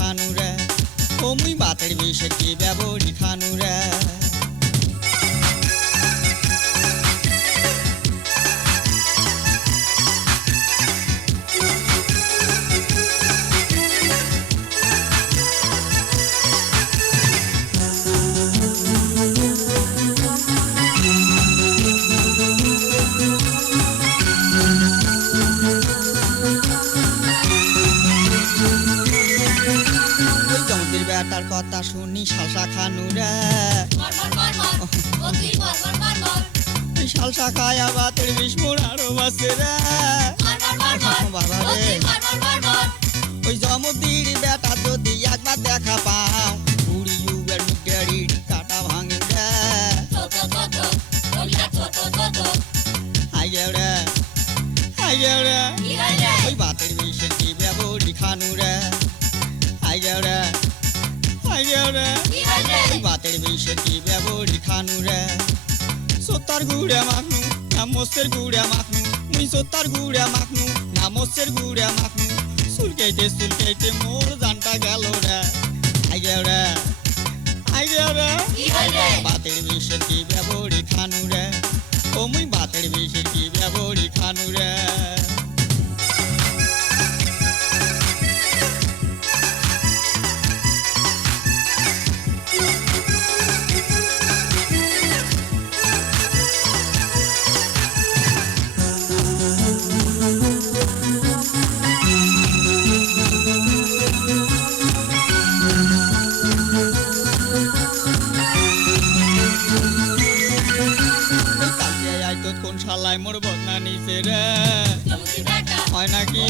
খানু রে ও মুই বাতের বিষের কি ব্যবহারি খানু বেটার কথা শুনি শালসা খানু রে মর মর মর মর ও তুই মর মর মর মর ওই শালসা খায়া বাতের বিষ মোর আরও বাসে রে। মর মর মর মর বাবা রে ওই জমতির বেটা যদি একবার দেখা পাও উড়ি ইউবের মুখের কাটা ভাঙে রে। তো তো তো তো ওলা তো তো তো তো আইয়ে রে আইয়ে রে কি হয় রে ওই বাতের বিষের কি ব্যবহারি খানু রে। বাতের বিষের কি ব্যবহারি খানু রে? সোতার গুড়ে মাখনু না মোসের গুড়ে মাখনু মুই সোতার গুড়ে মাখনু না মোসের গুড়ে মাখনু। সুলকাইতে সুলকাইতে মোর জানটা গেল রে। আইয়ে রে আইয়ে রে। বাতের বিষের কি ব্যবহারি খানু রে? ও মুই বাতের বিষের কি ব্যবহারি খানু রে? শালায় মোর বদনা নিছে রে। হয় নাকি?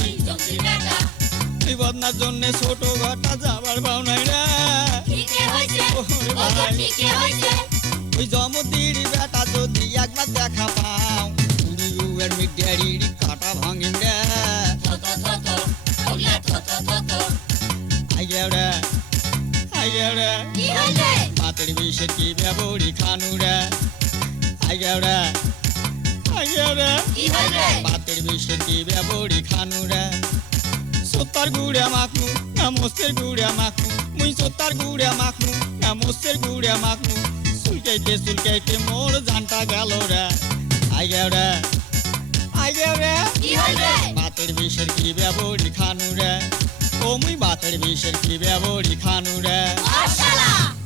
এই বদনার জন্য ছোট ঘরটা যাবার পাও নাই রে। ওই জমতির বেটা যদি একবার দেখা পাও উড়ি উয়ের কাটা ভাঙিন রে। আইয়ে রে আইয়ে রে। কি হয় বিষের কি ব্যবহারি খানু রে? আইয়ে রে। আইয়ে রে কি হয় রে বাতের বিষের কি ব্যবহারি খানু রে? সোতার গুড়ে মাখনু না মোসের গুড়ে মাখনু। মুই সোতার গুড়ে মাখনু না মোসের গুড়ে মাখনু। সুলকাইতে সুলকাইতে মোর জানটা গেল রে। আইগে রে। আইগে রে। বাতের বিষের কি ব্যবহারি খানু রে? ও মুই বাতের বিষের কি ব্যবহারি খানু রে। মাশাআল্লাহ।